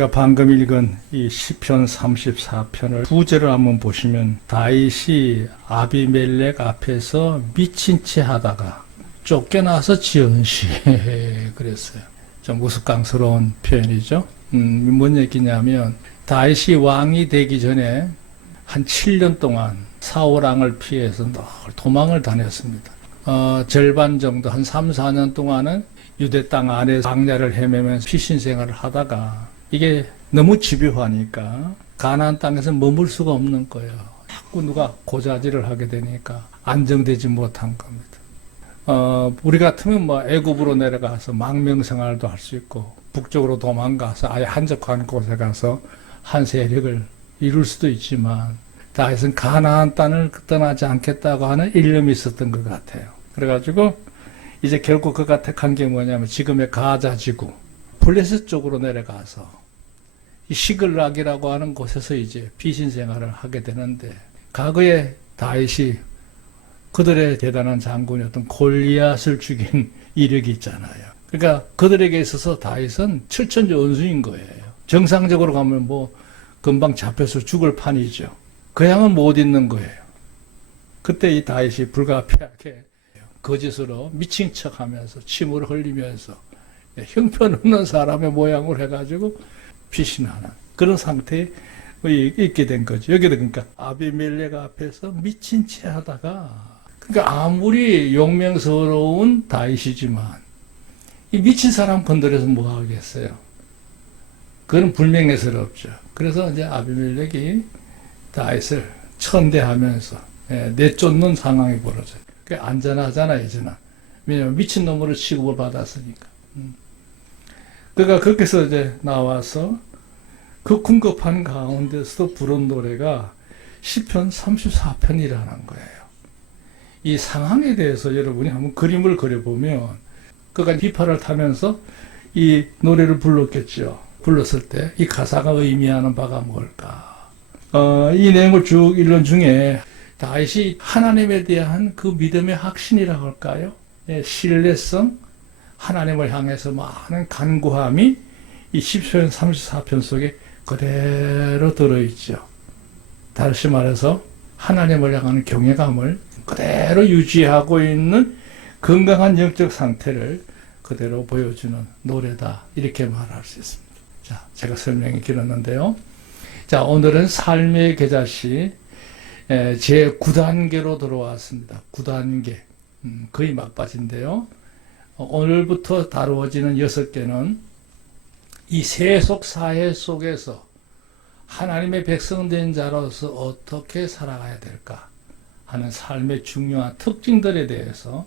우리가 방금 읽은 이 시편 34편을 구절을 한번 보시면 다윗이 아비멜렉 앞에서 미친 채 하다가 쫓겨나서 지은 시 그랬어요. 좀 우스꽝스러운 표현이죠. 뭔 얘기냐면 다윗이 왕이 되기 전에 한 7년 동안 사울 왕을 피해서 늘 도망을 다녔습니다. 절반 정도 한 3, 4년 동안은 유대 땅 안에 광야를 헤매면서 피신 생활을 하다가 이게 너무 집요하니까 가나안 땅에서 머물 수가 없는 거예요. 자꾸 누가 고자질을 하게 되니까 안정되지 못한 겁니다. 우리 같으면 뭐 애굽으로 내려가서 망명생활도 할 수 있고 북쪽으로 도망가서 아예 한적한 곳에 가서 한 세력을 이룰 수도 있지만 다윗은 가나안 땅을 떠나지 않겠다고 하는 일념이 있었던 것 같아요. 그래가지고 이제 결국 그가 택한 게 뭐냐면 지금의 가자 지구 블레셋 쪽으로 내려가서 이 시글락이라고 하는 곳에서 이제 피신 생활을 하게 되는데 과거에 다윗이 그들의 대단한 장군이었던 골리앗을 죽인 이력이 있잖아요. 그러니까 그들에게 있어서 다윗은 철천지 원수인 거예요. 정상적으로 가면 뭐 금방 잡혀서 죽을 판이죠. 그 양은 못 있는 거예요. 그때 이 다윗이 불가피하게 거짓으로 미친 척하면서 침을 흘리면서 형편없는 사람의 모양을 해가지고 피신하는 그런 상태에 있게 된 거죠. 여기도 그러니까 아비멜렉 앞에서 미친 채 하다가 그러니까 아무리 용맹스러운 다윗이지만 이 미친 사람 건드려서 뭐 하겠어요. 그건 불명예스럽죠. 그래서 이제 아비멜렉이 다윗을 천대하면서 내쫓는 상황이 벌어져요. 그게 안전하잖아요, 이제는. 왜냐하면 미친놈으로 취급을 받았으니까. 그러니까 그렇게 해서 이제 나와서 그 궁급한 가운데서 부른 노래가 시편 34편이라는 거예요. 이 상황에 대해서 여러분이 한번 그림을 그려보면 그가 비파를 타면서 이 노래를 불렀겠죠. 불렀을 때 이 가사가 의미하는 바가 뭘까? 이 내용을 쭉 읽는 중에 다윗이 하나님에 대한 그 믿음의 확신이라고 할까요? 신뢰성, 하나님을 향해서 많은 간구함이 이 시편 34편 속에 그대로 들어있죠. 다시 말해서 하나님을 향하는 경외감을 그대로 유지하고 있는 건강한 영적 상태를 그대로 보여주는 노래다. 이렇게 말할 수 있습니다. 자, 제가 설명이 길었는데요. 자, 오늘은 삶의 계자시 제 9단계로 들어왔습니다. 9단계. 거의 막바지인데요. 오늘부터 다루어지는 6개는 이 세속 사회 속에서 하나님의 백성된 자로서 어떻게 살아가야 될까 하는 삶의 중요한 특징들에 대해서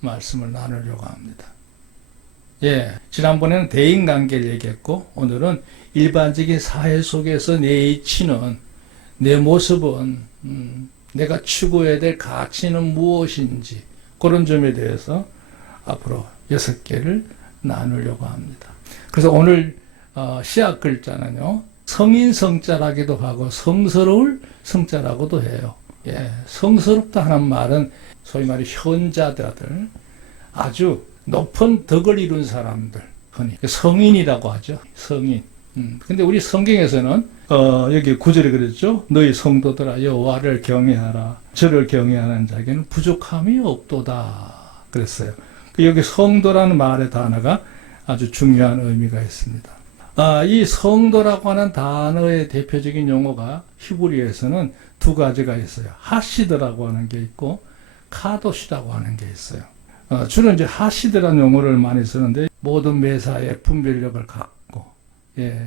말씀을 나누려고 합니다. 지난번에는 대인관계를 얘기했고 오늘은 일반적인 사회 속에서 내 이치는 내 모습은 내가 추구해야 될 가치는 무엇인지 그런 점에 대해서 앞으로 6개를 나누려고 합니다. 그래서 오늘 시작 글자는요. 성인 성자라기도 하고 성스러울 성자라고도 해요. 성스럽다 하는 말은 소위 말해 현자들 아주 높은 덕을 이룬 사람들 흔히 성인이라고 하죠. 성인. 근데 우리 성경에서는 여기 9절에 그랬죠. 너희 성도들아 여호와를 경외하라. 저를 경외하는 자에게는 부족함이 없도다. 그랬어요. 여기 성도라는 말의 단어가 아주 중요한 의미가 있습니다. 이 성도라고 하는 단어의 대표적인 용어가 히브리어에서는 두 가지가 있어요. 하시드라고 하는 게 있고 카도시라고 하는 게 있어요. 주로 이제 하시드라는 용어를 많이 쓰는데 모든 매사에 분별력을 갖고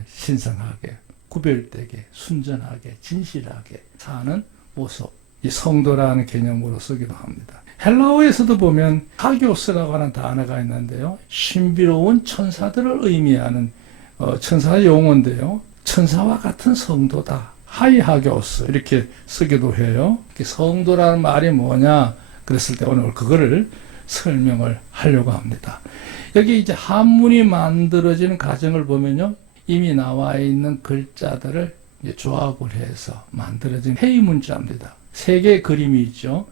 신성하게 구별되게 순전하게 진실하게 사는 모습 이 성도라는 개념으로 쓰기도 합니다. 헬라어에서도 보면 하기오스라고 하는 단어가 있는데요. 신비로운 천사들을 의미하는 천사의 용어인데요. 천사와 같은 성도다. 하이하기오스 이렇게 쓰기도 해요. 성도라는 말이 뭐냐 그랬을 때 오늘 그거를 설명을 하려고 합니다. 여기 이제 한문이 만들어지는 과정을 보면요. 이미 나와 있는 글자들을 이제 조합을 해서 만들어진 회의 문자입니다. 세 개의 그림이 있죠.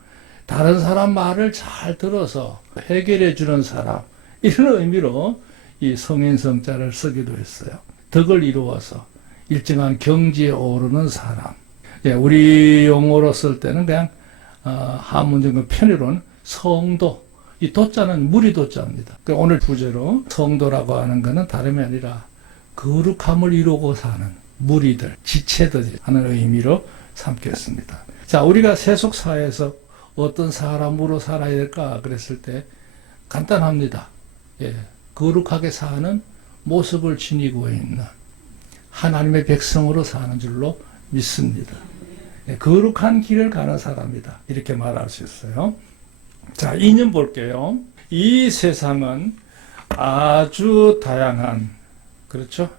다른 사람 말을 잘 들어서 해결해 주는 사람 이런 의미로 이 성인 성자를 쓰기도 했어요. 덕을 이루어서 일정한 경지에 오르는 사람. 예, 우리 용어로 쓸 때는 그냥 한문적인 편의로는 성도. 이 도자는 무리 도자입니다. 오늘 부제로 성도라고 하는 것은 다름이 아니라 거룩함을 이루고 사는 무리들, 지체들이 하는 의미로 삼겠습니다. 자, 우리가 세속사회에서 어떤 사람으로 살아야 될까 그랬을 때 간단합니다. 예, 거룩하게 사는 모습을 지니고 있는 하나님의 백성으로 사는 줄로 믿습니다. 예, 거룩한 길을 가는 사람이다. 이렇게 말할 수 있어요. 자, 이념 볼게요. 이 세상은 아주 다양한, 그렇죠?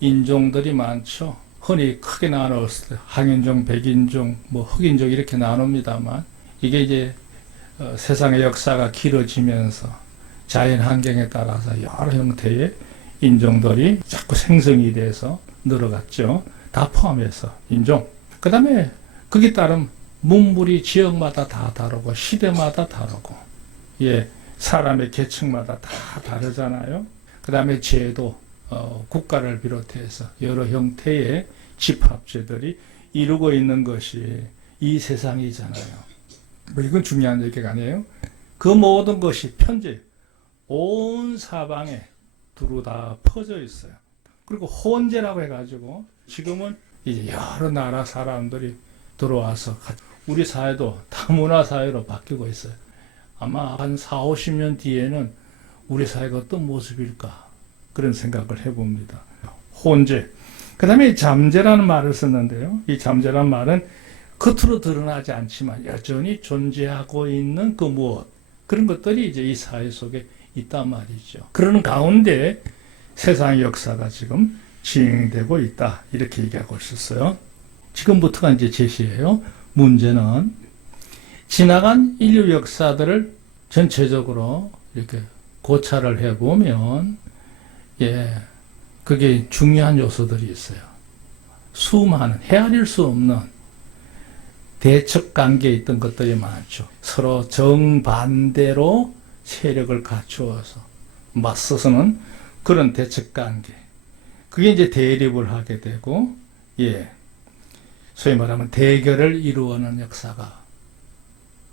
인종들이 많죠. 흔히 크게 나눴을 때 항인종, 백인종, 뭐 흑인종 이렇게 나눕니다만 이게 이제 세상의 역사가 길어지면서 자연 환경에 따라서 여러 형태의 인종들이 자꾸 생성이 돼서 늘어갔죠. 다 포함해서 인종. 그 다음에 거기에 따른 문물이 지역마다 다 다르고 시대마다 다르고, 예, 사람의 계층마다 다 다르잖아요. 그 다음에 제도, 국가를 비롯해서 여러 형태의 집합체들이 이루고 있는 것이 이 세상이잖아요. 뭐 이건 중요한 얘기가 아니에요. 그 모든 것이 편지 온 사방에 두루 다 퍼져 있어요. 그리고 혼재라고 해가지고 지금은 이제 여러 나라 사람들이 들어와서 우리 사회도 다문화 사회로 바뀌고 있어요. 아마 한 4, 50년 뒤에는 우리 사회가 어떤 모습일까 그런 생각을 해봅니다. 혼재. 그 다음에 잠재라는 말을 썼는데요. 이 잠재라는 말은 겉으로 드러나지 않지만 여전히 존재하고 있는 그 무엇, 그런 것들이 이제 이 사회 속에 있단 말이죠. 그러는 가운데 세상의 역사가 지금 진행되고 있다. 이렇게 얘기하고 있었어요. 지금부터가 이제 제시예요. 문제는 지나간 인류 역사들을 전체적으로 이렇게 고찰을 해보면, 예, 그게 중요한 요소들이 있어요. 수많은, 헤아릴 수 없는 대척 관계에 있던 것들이 많죠. 서로 정반대로 세력을 갖추어서 맞서서는 그런 대척 관계. 그게 이제 대립을 하게 되고, 예, 소위 말하면 대결을 이루어내는 역사가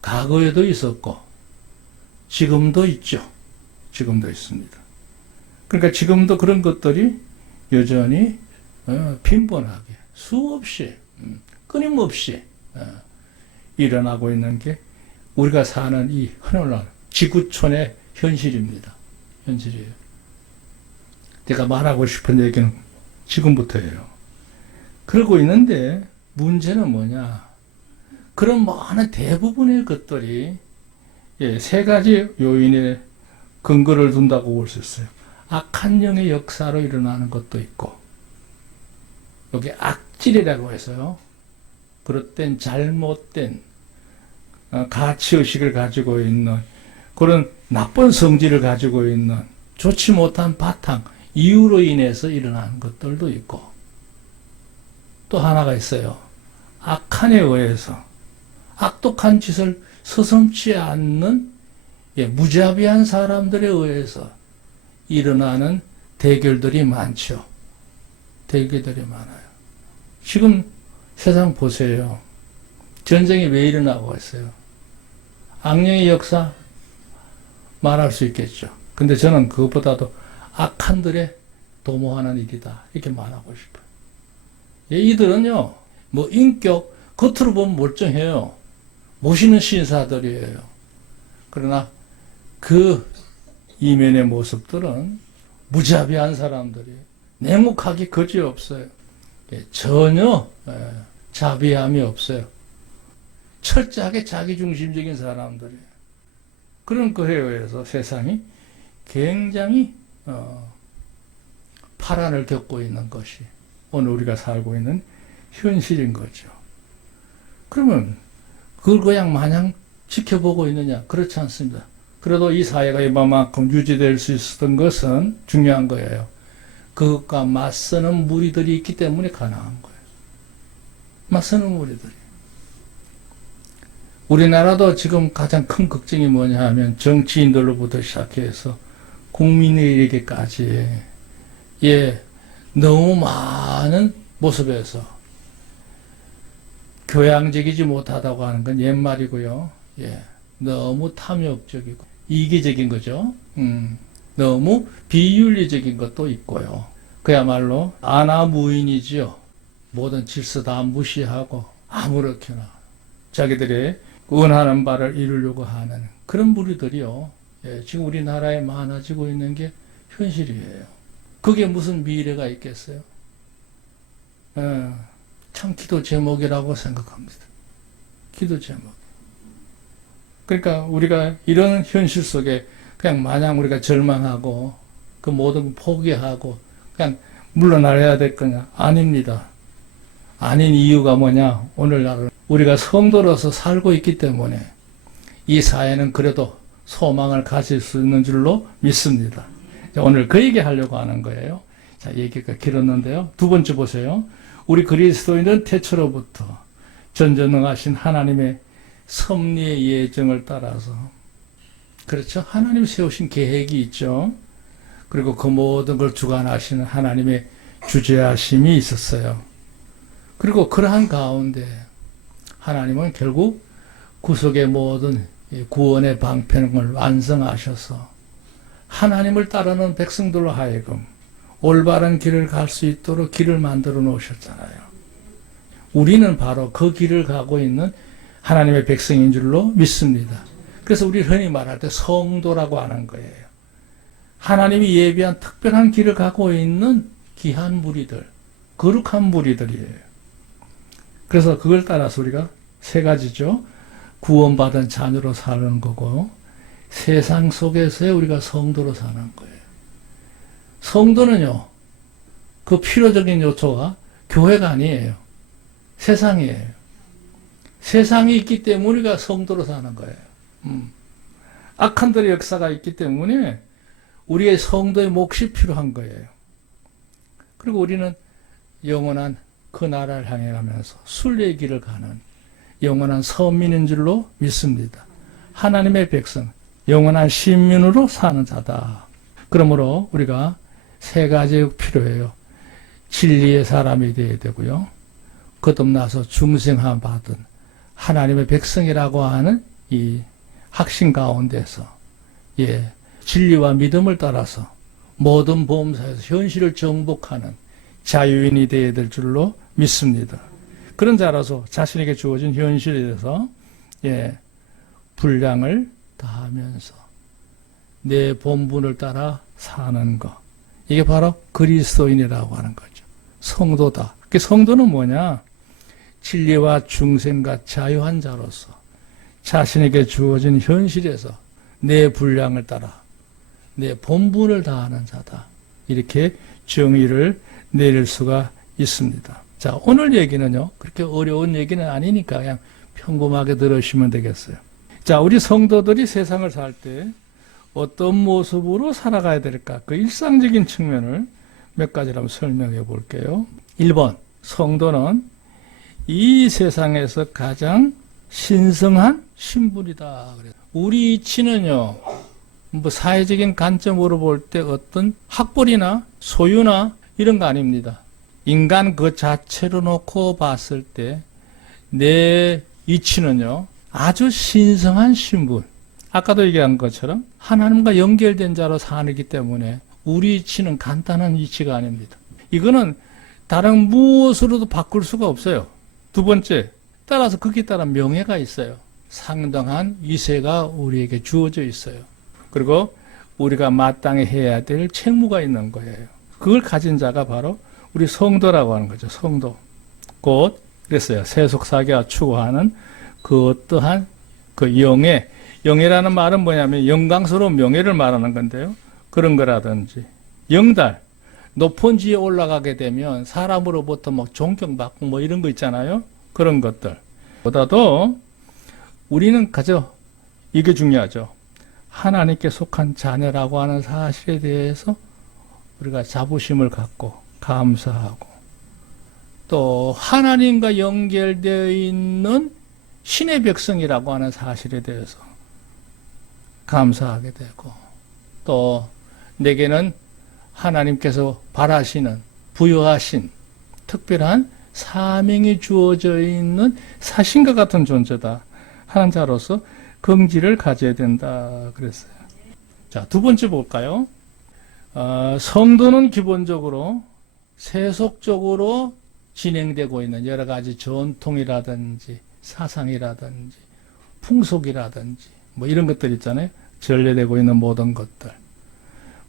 과거에도 있었고 지금도 있죠. 지금도 있습니다. 그러니까 지금도 그런 것들이 여전히 빈번하게 수없이 끊임없이 일어나고 있는 게 우리가 사는 이 흔한 지구촌의 현실입니다. 현실이에요. 제가 말하고 싶은 얘기는 지금부터예요. 그러고 있는데 문제는 뭐냐? 그런 많은 대부분의 것들이, 예, 세 가지 요인의 근거를 둔다고 볼 수 있어요. 악한 영의 역사로 일어나는 것도 있고, 여기 악질이라고 해서요. 그릇된 잘못된 가치의식을 가지고 있는 그런 나쁜 성질을 가지고 있는 좋지 못한 바탕, 이유로 인해서 일어나는 것들도 있고, 또 하나가 있어요. 악한에 의해서 악독한 짓을 서슴지 않는, 예, 무자비한 사람들에 의해서 일어나는 대결들이 많죠. 대결들이 많아요. 지금 세상 보세요. 전쟁이 왜 일어나고 있어요? 악령의 역사 말할 수 있겠죠. 근데 저는 그것보다도 악한들의 도모하는 일이다. 이렇게 말하고 싶어요. 예, 이들은요, 뭐 인격, 겉으로 보면 멀쩡해요. 모시는 신사들이에요. 그러나 그 이면의 모습들은 무자비한 사람들이에요. 냉혹하기 그지없어요. 예, 전혀 자비함이 없어요. 철저하게 자기중심적인 사람들이에요. 그런 거에 의해서 세상이 굉장히 파란을 겪고 있는 것이 오늘 우리가 살고 있는 현실인 거죠. 그러면 그걸 그냥 마냥 지켜보고 있느냐? 그렇지 않습니다. 그래도 이 사회가 이만큼 유지될 수 있었던 것은 중요한 거예요. 그것과 맞서는 무리들이 있기 때문에 가능한 거예요. 맞서는 무리들이. 우리나라도 지금 가장 큰 걱정이 뭐냐 하면 정치인들로부터 시작해서 국민에게까지, 예, 너무 많은 모습에서 교양적이지 못하다고 하는 건 옛말이고요. 예, 너무 탐욕적이고 이기적인 거죠. 너무 비윤리적인 것도 있고요. 그야말로 아나무인이지요. 모든 질서 다 무시하고 아무렇게나 자기들의 원하는 바를 이루려고 하는 그런 무리들이요. 예, 지금 우리나라에 많아지고 있는 게 현실이에요. 그게 무슨 미래가 있겠어요? 참 기도 제목이라고 생각합니다. 기도 제목. 그러니까 우리가 이런 현실 속에 그냥 마냥 우리가 절망하고 그 모든 포기하고 그냥 물러나야 될 거냐? 아닙니다. 아닌 이유가 뭐냐? 오늘날 우리가 성도로서 살고 있기 때문에 이 사회는 그래도 소망을 가질 수 있는 줄로 믿습니다. 오늘 그 얘기 하려고 하는 거예요. 자, 얘기가 길었는데요. 두 번째 보세요. 우리 그리스도인은 태초로부터 전전능하신 하나님의 섭리의 예정을 따라서 그렇죠. 하나님 세우신 계획이 있죠. 그리고 그 모든 걸 주관하시는 하나님의 주재하심이 있었어요. 그리고 그러한 가운데 하나님은 결국 구속의 모든 구원의 방편을 완성하셔서 하나님을 따르는 백성들로 하여금 올바른 길을 갈 수 있도록 길을 만들어 놓으셨잖아요. 우리는 바로 그 길을 가고 있는 하나님의 백성인 줄로 믿습니다. 그래서 우리 흔히 말할 때 성도라고 하는 거예요. 하나님이 예비한 특별한 길을 가고 있는 귀한 무리들, 거룩한 무리들이에요. 그래서 그걸 따라서 우리가 세 가지죠. 구원받은 자녀로 사는 거고 세상 속에서의 우리가 성도로 사는 거예요. 성도는요. 그 필요적인 요소가 교회가 아니에요. 세상이에요. 세상이 있기 때문에 우리가 성도로 사는 거예요. 악한들의 역사가 있기 때문에 우리의 성도의 몫이 필요한 거예요. 그리고 우리는 영원한 그 나라를 향해 가면서 순례의 길을 가는 영원한 서민인 줄로 믿습니다. 하나님의 백성, 영원한 시민으로 사는 자다. 그러므로 우리가 세 가지 필요해요. 진리의 사람이 되어야 되고요. 거듭나서 중생함 받은 하나님의 백성이라고 하는 이 확신 가운데서 진리와 믿음을 따라서 모든 보험사에서 현실을 정복하는 자유인이 되어야 될 줄로 믿습니다. 그런 자라서 자신에게 주어진 현실에 대해서 분량을 다하면서 내 본분을 따라 사는 것. 이게 바로 그리스도인이라고 하는 거죠. 성도다. 그 성도는 뭐냐? 진리와 중생과 자유한 자로서 자신에게 주어진 현실에서 내 분량을 따라 내 본분을 다하는 자다. 이렇게 정의를 내릴 수가 있습니다. 자, 오늘 얘기는요, 그렇게 어려운 얘기는 아니니까 그냥 평범하게 들으시면 되겠어요. 자, 우리 성도들이 세상을 살 때 어떤 모습으로 살아가야 될까? 그 일상적인 측면을 몇 가지를 한번 설명해 볼게요. 1번, 성도는 이 세상에서 가장 신성한 신분이다. 우리 이치는요, 뭐 사회적인 관점으로 볼 때 어떤 학벌이나 소유나 이런 거 아닙니다. 인간 그 자체로 놓고 봤을 때 내 이치는요, 아주 신성한 신분. 아까도 얘기한 것처럼 하나님과 연결된 자로 사느기 때문에 우리 이치는 간단한 이치가 아닙니다. 이거는 다른 무엇으로도 바꿀 수가 없어요. 두 번째, 따라서 거기에 따라 명예가 있어요. 상당한 위세가 우리에게 주어져 있어요. 그리고 우리가 마땅히 해야 될 책무가 있는 거예요. 그걸 가진 자가 바로 우리 성도라고 하는 거죠. 성도. 곧 그랬어요. 세속사계가 추구하는 그 어떠한 그 영예라는 말은 뭐냐면 영광스러운 명예를 말하는 건데요. 그런 거라든지 영달, 높은 지에 올라가게 되면 사람으로부터 뭐 존경받고 뭐 이런 거 있잖아요. 그런 것들 보다도 우리는 가져 이게 중요하죠. 하나님께 속한 자녀라고 하는 사실에 대해서 우리가 자부심을 갖고 감사하고 또 하나님과 연결되어 있는 신의 백성이라고 하는 사실에 대해서 감사하게 되고 또 내게는 하나님께서 바라시는 부여하신 특별한 사명이 주어져 있는 사신과 같은 존재다 하는 자로서 긍지를 가져야 된다 그랬어요. 자, 두 번째 볼까요? 성도는 기본적으로 세속적으로 진행되고 있는 여러 가지 전통이라든지 사상이라든지 풍속이라든지 뭐 이런 것들 있잖아요. 전래되고 있는 모든 것들.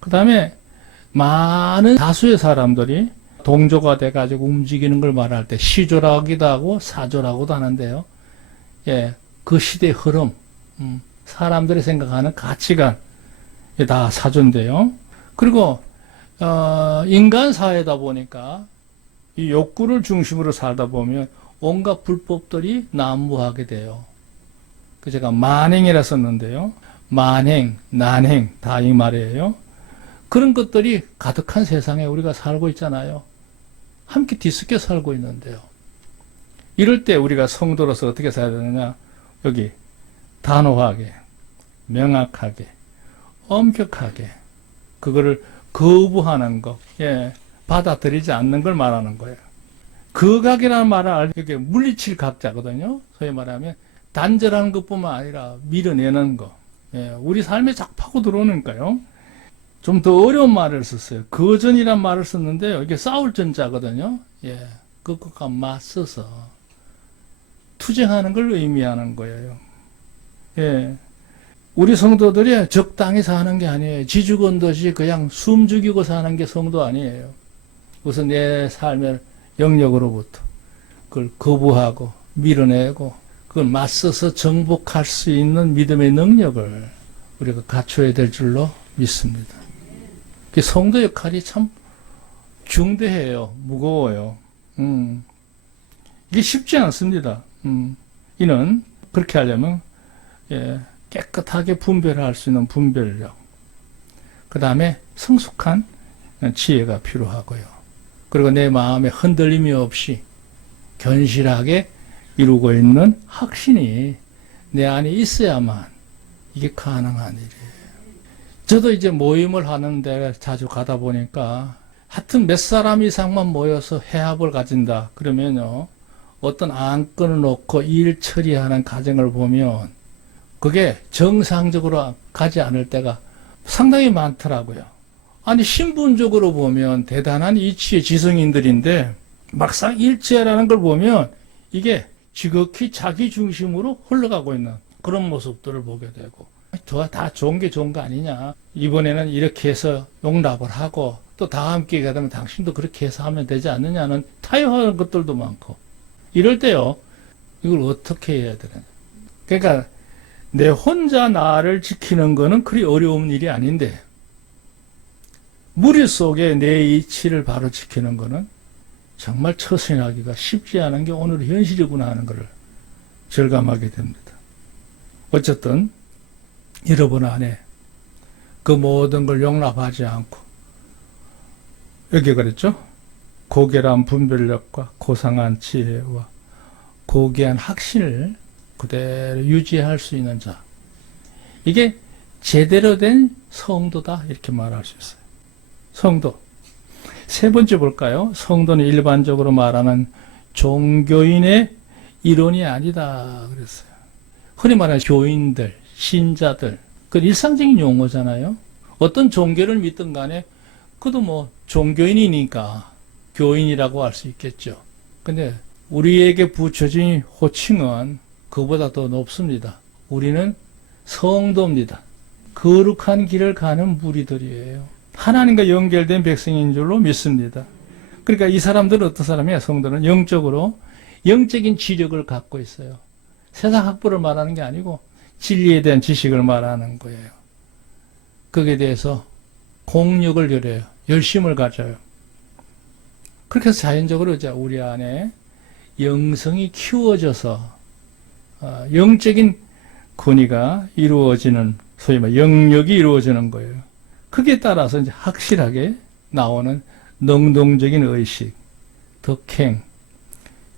그 다음에 많은 다수의 사람들이 동조가 돼가지고 움직이는 걸 말할 때 시조라기도 하고 사조라고도 하는데요. 예, 그 시대의 흐름, 사람들이 생각하는 가치관, 다 사조인데요. 그리고 인간 사회다 보니까 이 욕구를 중심으로 살다 보면 온갖 불법들이 난무하게 돼요. 그 제가 만행이라 썼는데요. 만행, 난행 다 이 말이에요. 그런 것들이 가득한 세상에 우리가 살고 있잖아요. 함께 뒤섞여 살고 있는데요. 이럴 때 우리가 성도로서 어떻게 살아야 되느냐? 여기 단호하게, 명확하게, 엄격하게 그거를 거부하는 거, 예, 받아들이지 않는 걸 말하는 거예요. 거각이라는 말은 이게 물리칠 각자거든요. 소위 말하면 단절하는 것뿐만 아니라 밀어내는 거. 예, 우리 삶에 쫙 파고 들어오니까요. 좀 더 어려운 말을 썼어요. 거전이란 말을 썼는데요. 이게 싸울 전자거든요. 예, 그것과 맞서서 투쟁하는 걸 의미하는 거예요. 예, 우리 성도들이 적당히 사는 게 아니에요. 쥐죽은 듯이 그냥 숨 죽이고 사는 게 성도 아니에요. 우선 내 삶의 영역으로부터 그걸 거부하고 밀어내고 그걸 맞서서 정복할 수 있는 믿음의 능력을 우리가 갖춰야 될 줄로 믿습니다. 성도 역할이 참 중대해요. 무거워요. 이게 쉽지 않습니다. 이는 그렇게 하려면 예, 깨끗하게 분별할 수 있는 분별력, 그 다음에 성숙한 지혜가 필요하고요. 그리고 내 마음에 흔들림이 없이 견실하게 이루고 있는 확신이 내 안에 있어야만 이게 가능한 일이에요. 저도 이제 모임을 하는데 자주 가다 보니까 하여튼 몇 사람 이상만 모여서 회합을 가진다. 그러면요, 어떤 안건을 놓고 일 처리하는 과정을 보면 그게 정상적으로 가지 않을 때가 상당히 많더라고요. 아니, 신분적으로 보면 대단한 이치의 지성인들인데 막상 일체라는 걸 보면 이게 지극히 자기 중심으로 흘러가고 있는 그런 모습들을 보게 되고, 다 좋은 게 좋은 거 아니냐. 이번에는 이렇게 해서 용납을 하고 또 다음 기회가 되면 당신도 그렇게 해서 하면 되지 않느냐는 타협하는 것들도 많고, 이럴 때요, 이걸 어떻게 해야 되느냐. 그러니까 내 혼자 나를 지키는 거는 그리 어려운 일이 아닌데 무리 속에 내 이치를 바로 지키는 거는 정말 처신하기가 쉽지 않은 게 오늘 현실이구나 하는 것을 절감하게 됩니다. 어쨌든 여러분 안에 그 모든 걸 용납하지 않고, 여기 그랬죠? 고결한 분별력과 고상한 지혜와 고귀한 확신을 그대로 유지할 수 있는 자, 이게 제대로 된 성도다 이렇게 말할 수 있어요. 성도. 세 번째 볼까요? 성도는 일반적으로 말하는 종교인의 이론이 아니다 그랬어요. 흔히 말하는 교인들, 신자들, 그 일상적인 용어잖아요. 어떤 종교를 믿든 간에 그도 뭐 종교인이니까 교인이라고 할 수 있겠죠. 근데 우리에게 붙여진 호칭은 그보다 더 높습니다. 우리는 성도입니다. 거룩한 길을 가는 무리들이에요. 하나님과 연결된 백성인 줄로 믿습니다. 그러니까 이 사람들은 어떤 사람이야? 성도는 영적으로 영적인 지력을 갖고 있어요. 세상 학부를 말하는 게 아니고 진리에 대한 지식을 말하는 거예요. 거기에 대해서 공력을 열어요. 열심을 가져요. 그렇게 해서 자연적으로 이제 우리 안에 영성이 키워져서 영적인 권위가 이루어지는, 소위 말 영역이 이루어지는 거예요. 그게 따라서 이제 확실하게 나오는 능동적인 의식, 덕행,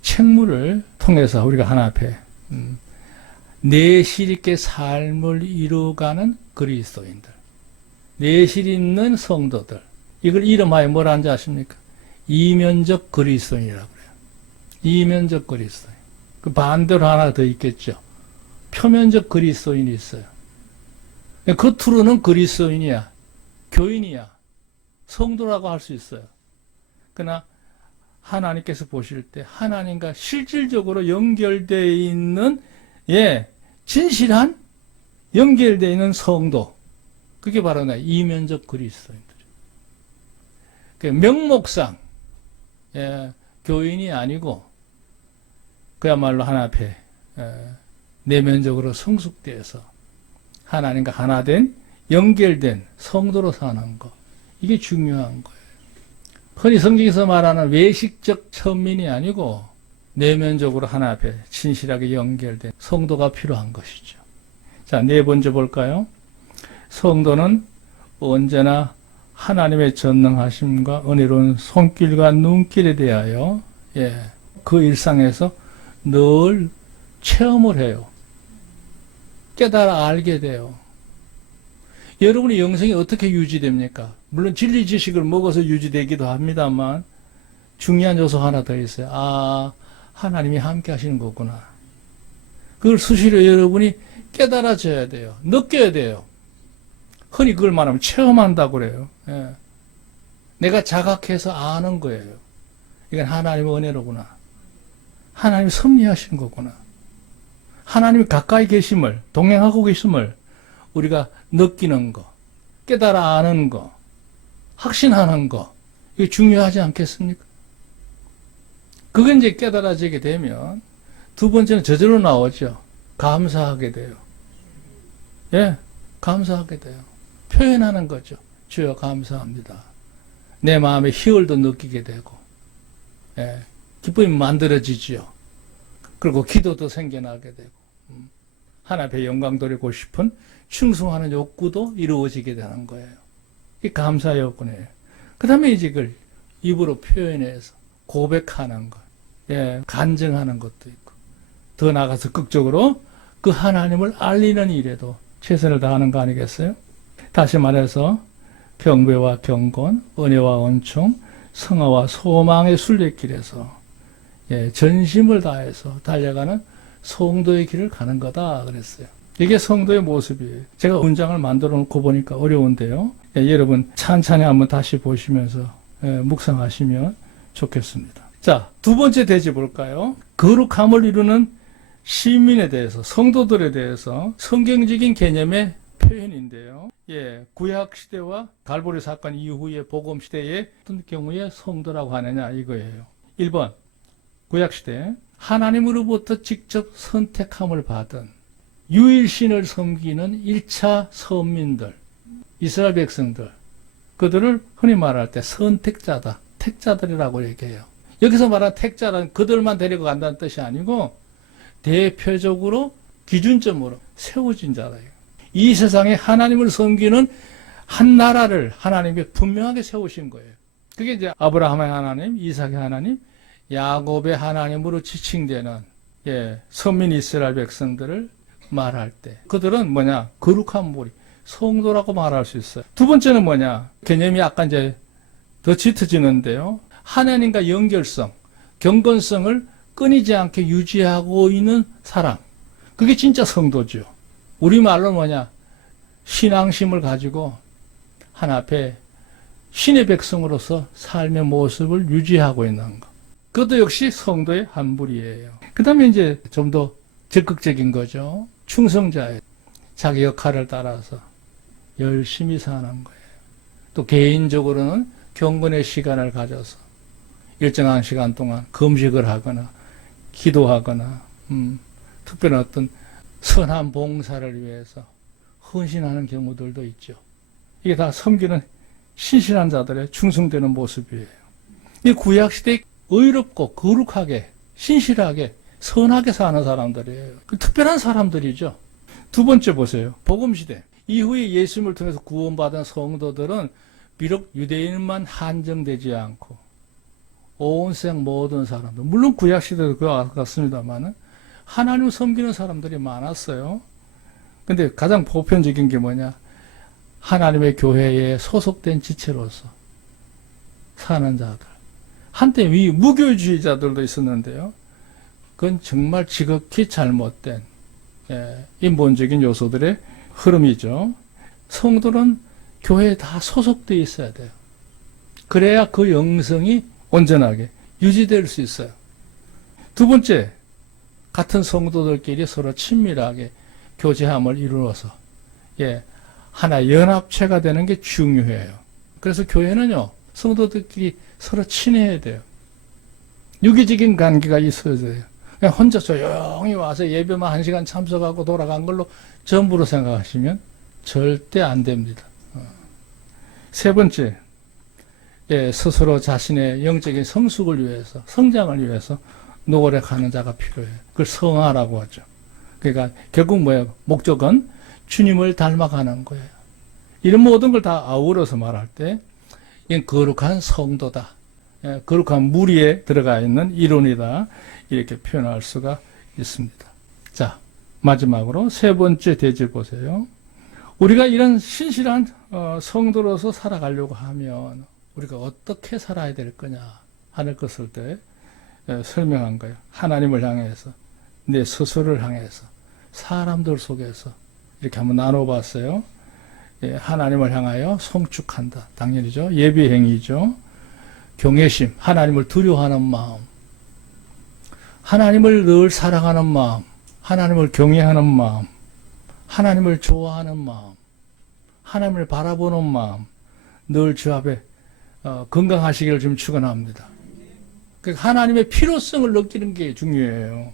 책무를 통해서 우리가 하나 앞에 내실 있게 삶을 이루어가는 그리스도인들, 내실 있는 성도들, 이걸 이름하여 뭐라 하는지 아십니까? 이면적 그리스도인이라고 그래요. 이면적 그리스도인. 그 반대로 하나 더 있겠죠. 표면적 그리스도인이 있어요. 겉으로는 그리스도인이야. 교인이야. 성도라고 할 수 있어요. 그러나 하나님께서 보실 때 하나님과 실질적으로 연결되어 있는 진실한 연결되어 있는 성도. 그게 바로 이면적 그리스도인들이에요. 명목상 교인이 아니고 그야말로 하나 앞에 내면적으로 성숙되어서 하나님과 하나 된 연결된 성도로 사는 것. 이게 중요한 거예요. 흔히 성경에서 말하는 외식적 천민이 아니고 내면적으로 하나 앞에 진실하게 연결된 성도가 필요한 것이죠. 자, 네 번째 볼까요? 성도는 언제나 하나님의 전능하심과 은혜로운 손길과 눈길에 대하여 그 일상에서 늘 체험을 해요. 깨달아 알게 돼요. 여러분의 영성이 어떻게 유지됩니까? 물론 진리 지식을 먹어서 유지되기도 합니다만 중요한 요소 하나 더 있어요. 아, 하나님이 함께 하시는 거구나. 그걸 수시로 여러분이 깨달아져야 돼요. 느껴야 돼요. 흔히 그걸 말하면 체험한다고 그래요. 내가 자각해서 아는 거예요. 이건 하나님의 은혜로구나. 하나님이 섭리하신 거구나. 하나님이 가까이 계심을, 동행하고 계심을 우리가 느끼는 거, 깨달아 아는 거, 확신하는 거, 이게 중요하지 않겠습니까? 그게 이제 깨달아지게 되면 두 번째는 저절로 나오죠. 감사하게 돼요. 감사하게 돼요. 표현하는 거죠. 주여 감사합니다. 내 마음의 희열도 느끼게 되고, 기쁨이 만들어지지요. 그리고 기도도 생겨나게 되고, 하나님 앞에 영광 돌리고 싶은 충성하는 욕구도 이루어지게 되는 거예요. 이 감사의 욕구네요. 그 다음에 이제 그걸 입으로 표현해서 고백하는 것, 간증하는 것도 있고, 더 나아가서 극적으로 그 하나님을 알리는 일에도 최선을 다하는 거 아니겠어요? 다시 말해서 경배와 경건, 은혜와 은총, 성화와 소망의 순례길에서 전심을 다해서 달려가는 성도의 길을 가는 거다 그랬어요. 이게 성도의 모습이에요. 제가 문장을 만들어 놓고 보니까 어려운데요. 여러분 찬찬히 한번 다시 보시면서 묵상하시면 좋겠습니다. 자, 두 번째 대지 볼까요? 거룩함을 이루는 시민에 대해서, 성도들에 대해서 성경적인 개념의 표현인데요. 구약 시대와 갈보리 사건 이후의 복음 시대에 어떤 경우에 성도라고 하느냐 이거예요. 1번 구약 시대 하나님으로부터 직접 선택함을 받은 유일신을 섬기는 1차 선민들, 이스라엘 백성들, 그들을 흔히 말할 때 선택자다, 택자들이라고 얘기해요. 여기서 말하는 택자는 그들만 데리고 간다는 뜻이 아니고 대표적으로 기준점으로 세워진 자라요. 이 세상에 하나님을 섬기는 한 나라를 하나님이 분명하게 세우신 거예요. 그게 이제 아브라함의 하나님, 이삭의 하나님, 야곱의 하나님으로 지칭되는 선민 이스라엘 백성들을 말할 때 그들은 뭐냐? 거룩한 무리, 성도라고 말할 수 있어요. 두 번째는 뭐냐? 개념이 약간 이제 더 짙어지는데요. 하나님과 연결성, 경건성을 끊이지 않게 유지하고 있는 사람. 그게 진짜 성도죠. 우리말로 뭐냐? 신앙심을 가지고 하나 앞에 신의 백성으로서 삶의 모습을 유지하고 있는 것. 그것도 역시 성도의 한 부류예요. 그 다음에 이제 좀 더 적극적인 거죠. 충성자예요. 자기 역할을 따라서 열심히 사는 거예요. 또 개인적으로는 경건의 시간을 가져서 일정한 시간 동안 금식을 하거나 기도하거나 특별한 어떤 선한 봉사를 위해서 헌신하는 경우들도 있죠. 이게 다 섬기는 신실한 자들의 충성되는 모습이에요. 이 구약시대에 의롭고 거룩하게 신실하게 선하게 사는 사람들이에요. 특별한 사람들이죠. 두 번째 보세요. 복음시대 이후에 예수님을 통해서 구원받은 성도들은 비록 유대인만 한정되지 않고 온 세상 모든 사람들, 물론 구약시대도 그와 같습니다만 하나님을 섬기는 사람들이 많았어요. 근데 가장 보편적인 게 뭐냐? 하나님의 교회에 소속된 지체로서 사는 자들. 한때 이 무교주의자들도 있었는데요. 그건 정말 지극히 잘못된 인본적인 요소들의 흐름이죠. 성도는 교회에 다 소속되어 있어야 돼요. 그래야 그 영성이 온전하게 유지될 수 있어요. 두 번째, 같은 성도들끼리 서로 친밀하게 교제함을 이루어서 하나의 연합체가 되는 게 중요해요. 그래서 교회는요, 성도들끼리 서로 친해야 돼요. 유기적인 관계가 있어야 돼요. 그냥 혼자 조용히 와서 예배만 1시간 참석하고 돌아간 걸로 전부로 생각하시면 절대 안 됩니다. 세 번째, 스스로 자신의 영적인 성숙을 위해서, 성장을 위해서 노력하는 자가 필요해요. 그걸 성화라고 하죠. 그러니까 결국 뭐예요? 목적은 주님을 닮아가는 거예요. 이런 모든 걸 다 아우러서 말할 때 이건 거룩한 성도다. 거룩한 무리에 들어가 있는 이론이다. 이렇게 표현할 수가 있습니다. 자, 마지막으로 세 번째 대질 보세요. 우리가 이런 신실한 성도로서 살아가려고 하면 우리가 어떻게 살아야 될 거냐 하는 것을 설명한 거예요. 하나님을 향해서, 내 스스로를 향해서, 사람들 속에서 이렇게 한번 나눠봤어요. 하나님을 향하여 송축한다. 당연히죠. 예배 행위죠. 경외심, 하나님을 두려워하는 마음, 하나님을 늘 사랑하는 마음, 하나님을 경외하는 마음, 하나님을 좋아하는 마음, 하나님을 바라보는 마음, 늘 주 앞에 건강하시기를 좀 축원합니다. 하나님의 필요성을 느끼는 게 중요해요.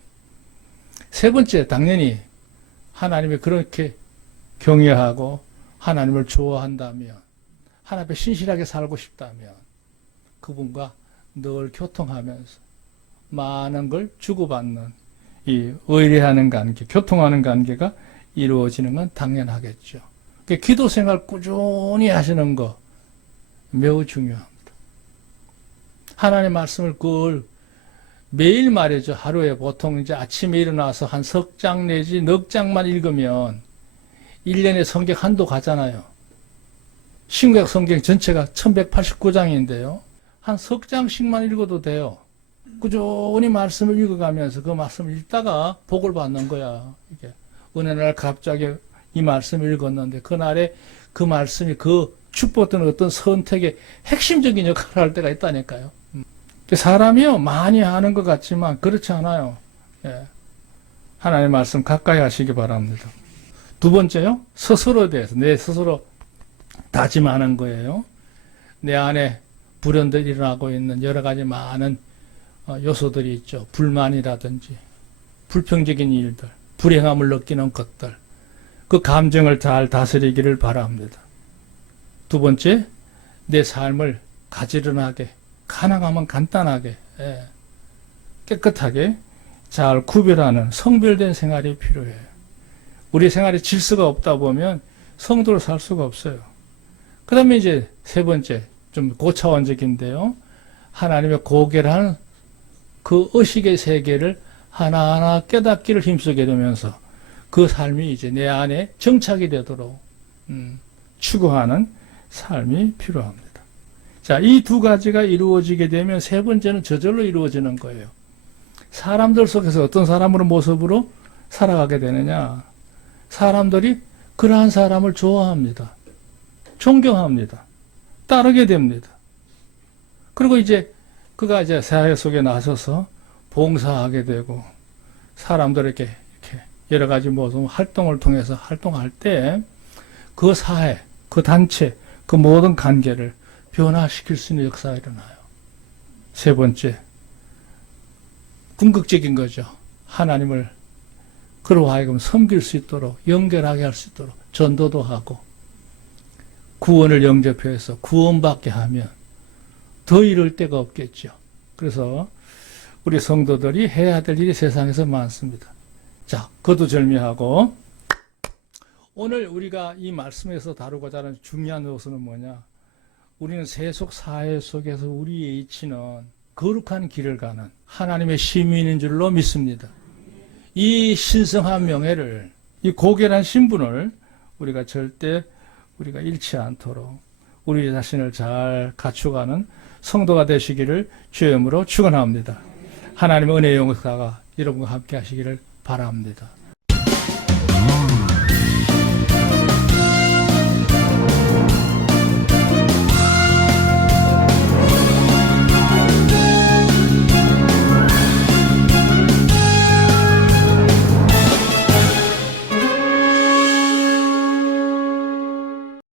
세 번째, 당연히 하나님이 그렇게 경외하고 하나님을 좋아한다면, 하나님 앞에 신실하게 살고 싶다면 그분과 늘 교통하면서 많은 걸 주고받는 이 의뢰하는 관계, 교통하는 관계가 이루어지는 건 당연하겠죠. 기도 생활 꾸준히 하시는 거 매우 중요합니다. 하나님의 말씀을 매일 말이죠. 하루에 보통 이제 아침에 일어나서 한 석 장 내지 넉 장만 읽으면 1년에 성경 한도 가잖아요. 신구약 성경 전체가 1189장인데요. 한 석 장씩만 읽어도 돼요. 꾸준히 말씀을 읽어가면서 그 말씀을 읽다가 복을 받는 거야. 이게 어느 날 갑자기 이 말씀을 읽었는데 그날에 그 말씀이 그 축복된 어떤 선택의 핵심적인 역할을 할 때가 있다니까요. 사람이요 많이 하는 것 같지만 그렇지 않아요. 하나님의 말씀 가까이 하시기 바랍니다. 두 번째요, 스스로에 대해서 내 스스로 다짐하는 거예요. 내 안에 불현듯 일어나고 있는 여러 가지 많은 요소들이 있죠. 불만이라든지 불평적인 일들, 불행함을 느끼는 것들, 그 감정을 잘 다스리기를 바랍니다. 두 번째, 내 삶을 가지런하게, 가능하면 간단하게, 깨끗하게 잘 구별하는 성별된 생활이 필요해요. 우리 생활에 질서가 없다 보면 성도로 살 수가 없어요. 그 다음에 이제 세 번째, 좀 고차원적인데요. 하나님의 고결한 그 의식의 세계를 하나하나 깨닫기를 힘쓰게 되면서 그 삶이 이제 내 안에 정착이 되도록 추구하는 삶이 필요합니다. 자, 이 두 가지가 이루어지게 되면 세 번째는 저절로 이루어지는 거예요. 사람들 속에서 어떤 사람으로 모습으로 살아가게 되느냐. 사람들이 그러한 사람을 좋아합니다. 존경합니다. 따르게 됩니다. 그리고 이제 그가 이제 사회 속에 나서서 봉사하게 되고 사람들에게 이렇게 여러 가지 모든 활동을 통해서 활동할 때 그 사회, 그 단체, 그 모든 관계를 변화시킬 수 있는 역사가 일어나요. 세 번째, 궁극적인 거죠. 하나님을 그로 하여금 섬길 수 있도록, 연결하게 할 수 있도록 전도도 하고 구원을 영접해서 구원받게 하면 더 이럴 데가 없겠죠. 그래서 우리 성도들이 해야 될 일이 세상에서 많습니다. 자, 거두절미하고 오늘 우리가 이 말씀에서 다루고자 하는 중요한 요소는 뭐냐? 우리는 세속 사회 속에서 우리의 이치는 거룩한 길을 가는 하나님의 시민인 줄로 믿습니다. 이 신성한 명예를, 이 고결한 신분을 우리가 절대 우리가 잃지 않도록 우리 자신을 잘 갖추가는 성도가 되시기를 주의 이름으로 축원합니다. 하나님의 은혜의 용사가 여러분과 함께 하시기를 바랍니다.